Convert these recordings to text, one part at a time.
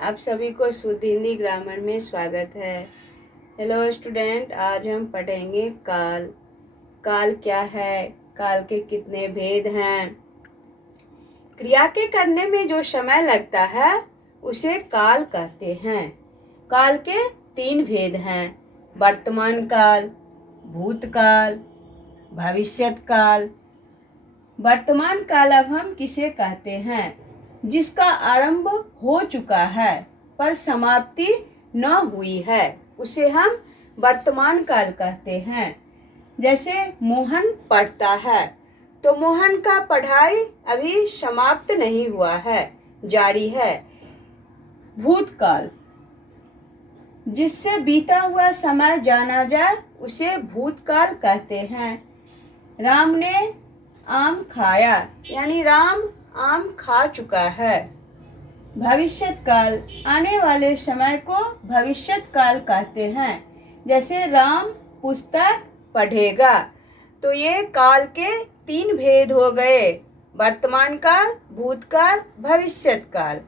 आप सभी को शुद्ध हिंदी ग्रामर में स्वागत है। हेलो स्टूडेंट, आज हम पढ़ेंगे काल। काल क्या है, काल के कितने भेद हैं। क्रिया के करने में जो समय लगता है उसे काल कहते हैं। काल के 3 भेद हैं: वर्तमान काल, भूतकाल, भविष्यत काल। वर्तमान काल अब हम किसे कहते हैं? जिसका आरंभ हो चुका है पर समाप्ति न हुई है उसे हम वर्तमान काल कहते हैं। जैसे मोहन पढ़ता है तो मोहन का पढ़ाई अभी समाप्त नहीं हुआ है, जारी है। भूतकाल, जिससे बीता हुआ समय जाना जाए उसे भूतकाल कहते हैं। राम ने आम खाया, यानी राम आम खा चुका है। भविष्यत काल, आने वाले समय को भविष्यत काल कहते हैं। जैसे राम पुस्तक पढ़ेगा। तो ये काल के 3 भेद हो गए: वर्तमान काल, भूतकाल, भविष्यत काल।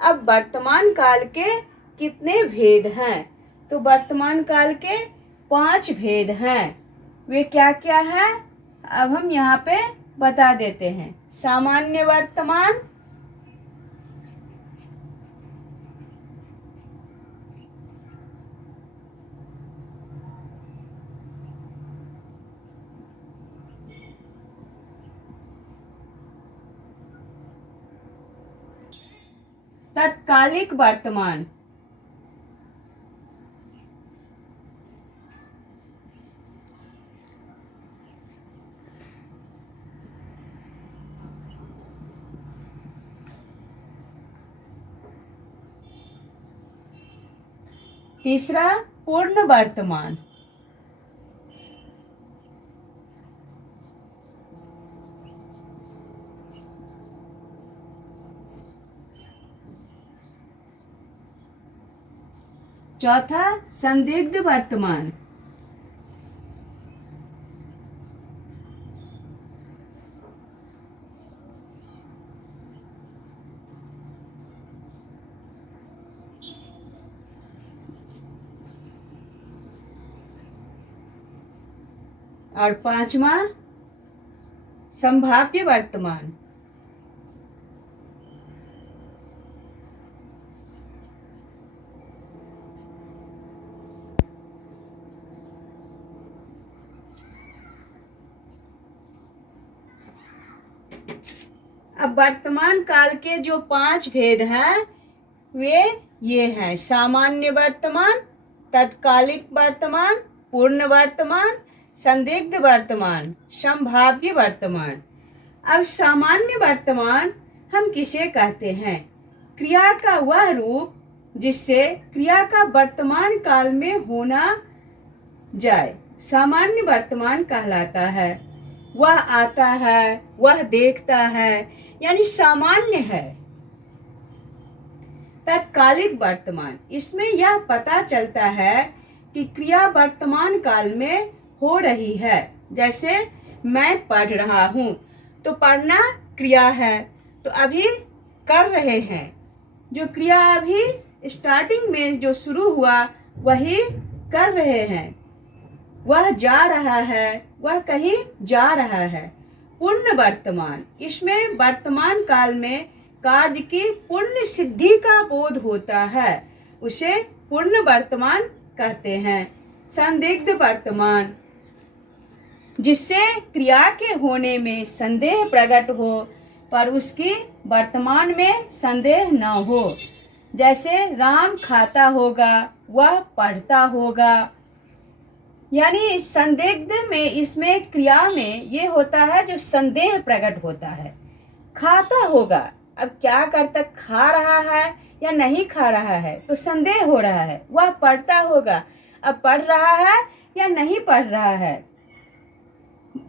अब वर्तमान काल के कितने भेद हैं? तो वर्तमान काल के 5 भेद हैं। वे क्या क्या हैं अब हम यहाँ पे बता देते हैं। सामान्य वर्तमान, तत्कालिक वर्तमान, तीसरा पूर्ण वर्तमान, चौथा संदिग्ध वर्तमान, और पांचवा संभाव्य वर्तमान। अब वर्तमान काल के जो 5 भेद हैं वे ये हैं: सामान्य वर्तमान, तत्कालिक वर्तमान, पूर्ण वर्तमान, संदिग्ध वर्तमान, संभाव्य वर्तमान। अब सामान्य वर्तमान हम किसे कहते हैं? क्रिया का वह रूप जिससे क्रिया का वर्तमान काल में होना जाए सामान्य वर्तमान कहलाता है। वह आता है, वह देखता है, यानी सामान्य है। तत्कालिक वर्तमान, इसमें यह पता चलता है कि क्रिया वर्तमान काल में हो रही है। जैसे मैं पढ़ रहा हूँ, तो पढ़ना क्रिया है, तो अभी कर रहे हैं। जो क्रिया अभी स्टार्टिंग में जो शुरू हुआ वही कर रहे हैं। वह जा रहा है, वह कहीं जा रहा है। पूर्ण वर्तमान, इसमें वर्तमान काल में कार्य की पूर्ण सिद्धि का बोध होता है, उसे पूर्ण वर्तमान कहते हैं। संदिग्ध वर्तमान, जिससे क्रिया के होने में संदेह प्रकट हो पर उसकी वर्तमान में संदेह न हो। जैसे राम खाता होगा, वह पढ़ता होगा। यानी संदिग्ध में, इसमें क्रिया में ये होता है जो संदेह प्रकट होता है। खाता होगा, अब क्या करता, खा रहा है या नहीं खा रहा है, तो संदेह हो रहा है। वह पढ़ता होगा, अब पढ़ रहा है या नहीं पढ़ रहा है।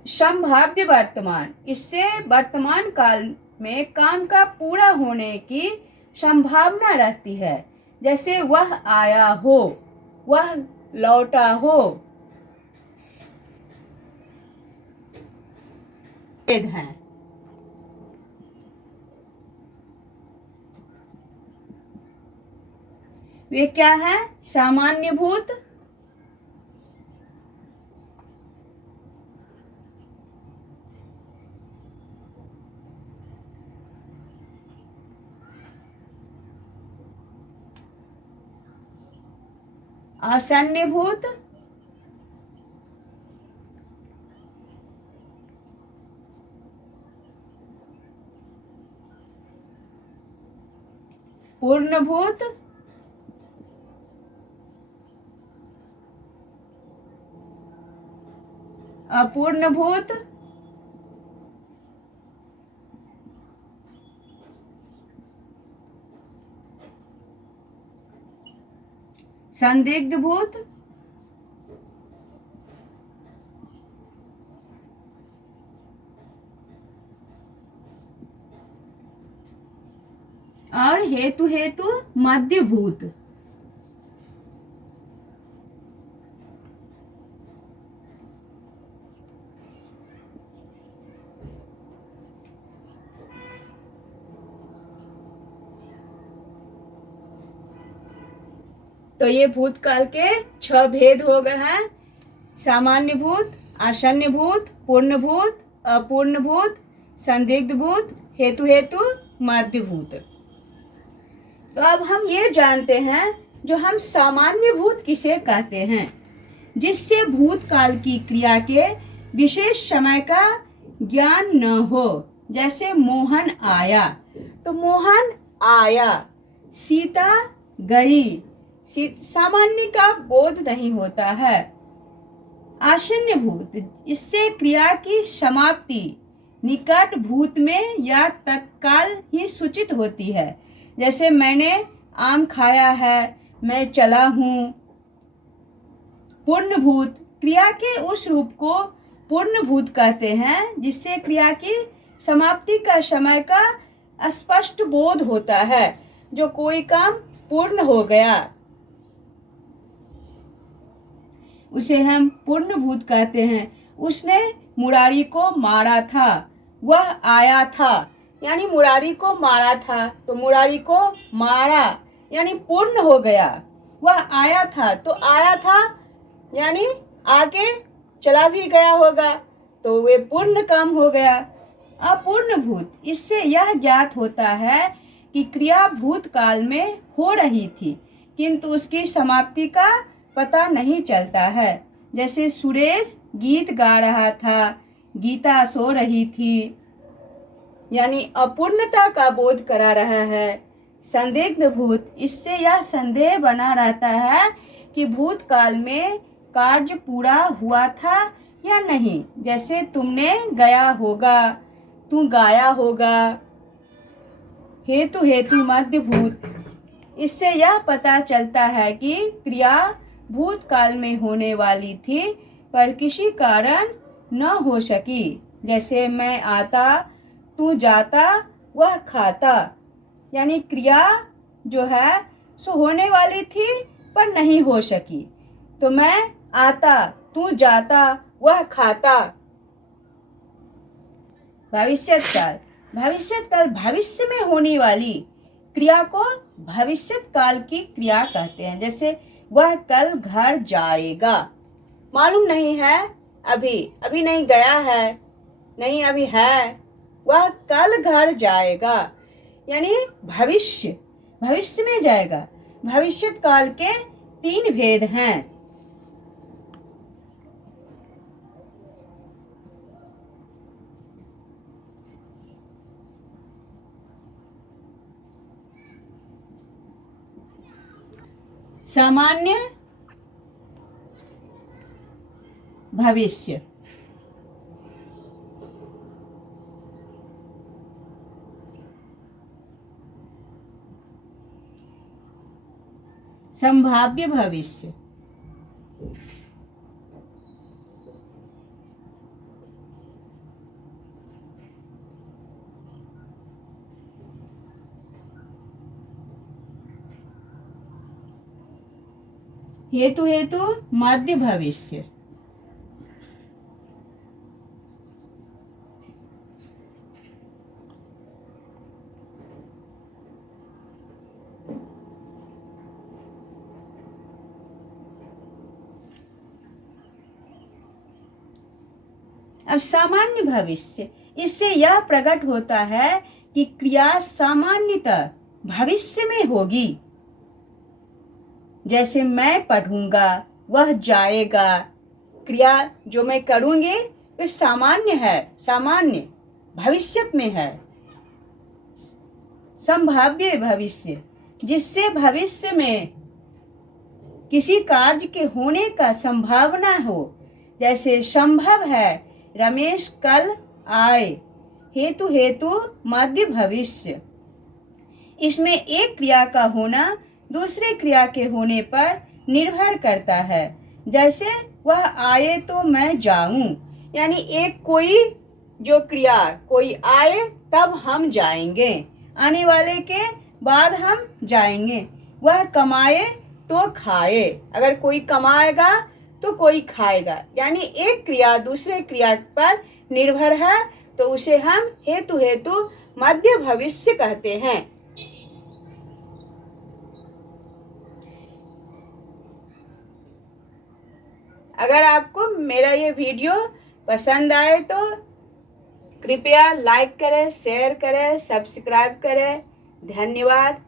संभाव्य वर्तमान, इससे वर्तमान काल में काम का पूरा होने की संभावना रहती है। जैसे वह आया हो, वह लौटा हो। भेद हैं। वे क्या है? सामान्य भूत, आसन्न भूत, पूर्ण भूत, अपूर्ण भूत, संदिग्ध भूत, और हेतु हेतु मध्य भूत। तो ये भूतकाल के 6 भेद हो गए हैं। सामान्य भूत, आसन्न भूत, पूर्ण भूत, अपूर्ण भूत, संदिग्ध भूत, हेतु हेतु मध्य भूत। तो अब हम ये जानते हैं जो हम सामान्य भूत किसे कहते हैं, जिससे भूतकाल की क्रिया के विशेष समय का ज्ञान न हो। जैसे मोहन आया, तो मोहन आया, सीता गई, सामान्य का बोध नहीं होता है। आसन्न भूत, इससे क्रिया की समाप्ति निकट भूत में या तत्काल ही सूचित होती है। जैसे मैंने आम खाया है, मैं चला हूँ। पूर्ण भूत, क्रिया के उस रूप को पूर्ण भूत कहते हैं जिससे क्रिया की समाप्ति का समय का स्पष्ट बोध होता है, जो कोई काम पूर्ण हो गया उसे हम पूर्ण भूत कहते हैं। उसने मुरारी को मारा था, वह आया था, यानी मुरारी को मारा था तो मुरारी को मारा यानी पूर्ण हो गया। वह आया था, तो आया था यानी आगे चला भी गया होगा, तो वे पूर्ण काम हो गया। अपूर्ण भूत, इससे यह ज्ञात होता है कि क्रिया भूतकाल में हो रही थी किंतु उसकी समाप्ति का पता नहीं चलता है। जैसे सुरेश गीत गा रहा था, गीता सो रही थी, यानी अपूर्णता का बोध करा रहा है। संदिग्ध भूत, इससे यह संदेह बना रहता है कि भूतकाल में कार्य पूरा हुआ था या नहीं। जैसे तुमने गया होगा, तू गाया होगा। हेतु हेतु मध्य भूत, इससे यह पता चलता है कि क्रिया भूतकाल में होने वाली थी पर किसी कारण न हो सकी। जैसे मैं आता, तू जाता, वह खाता, यानी क्रिया जो है सो होने वाली थी पर नहीं हो सकी। तो मैं आता, तू जाता, वह खाता। भविष्यकाल, भविष्यकाल भविष्य में होने वाली क्रिया को भविष्यकाल की क्रिया कहते हैं। जैसे वह कल घर जाएगा, मालूम नहीं है, अभी अभी नहीं गया है, नहीं अभी है, वह कल घर जाएगा, यानी भविष्य, भविष्य में जाएगा। भविष्यकाल के 3 भेद हैं। सामान्य, भविष्य। संभाव्य भविष्य। हेतु हेतु मध्य भविष्य। अब सामान्य भविष्य, इससे यह प्रकट होता है कि क्रिया सामान्यतः भविष्य में होगी। जैसे मैं पढ़ूंगा, वह जाएगा। क्रिया जो मैं करूंगी वह सामान्य है, सामान्य भविष्य में है। संभाव्य भविष्य, जिससे भविष्य में किसी कार्य के होने का संभावना हो। जैसे संभव है रमेश कल आए। हेतु हेतु मध्य भविष्य, इसमें एक क्रिया का होना दूसरे क्रिया के होने पर निर्भर करता है। जैसे वह आए तो मैं जाऊं, यानी एक कोई जो क्रिया, कोई आए तब हम जाएंगे, आने वाले के बाद हम जाएंगे। वह कमाए तो खाए, अगर कोई कमाएगा तो कोई खाएगा, यानी एक क्रिया दूसरे क्रिया पर निर्भर है, तो उसे हम हेतु हेतु मध्य भविष्य कहते हैं। अगर आपको मेरा ये वीडियो पसंद आए तो कृपया लाइक करें, शेयर करें, सब्सक्राइब करें। धन्यवाद।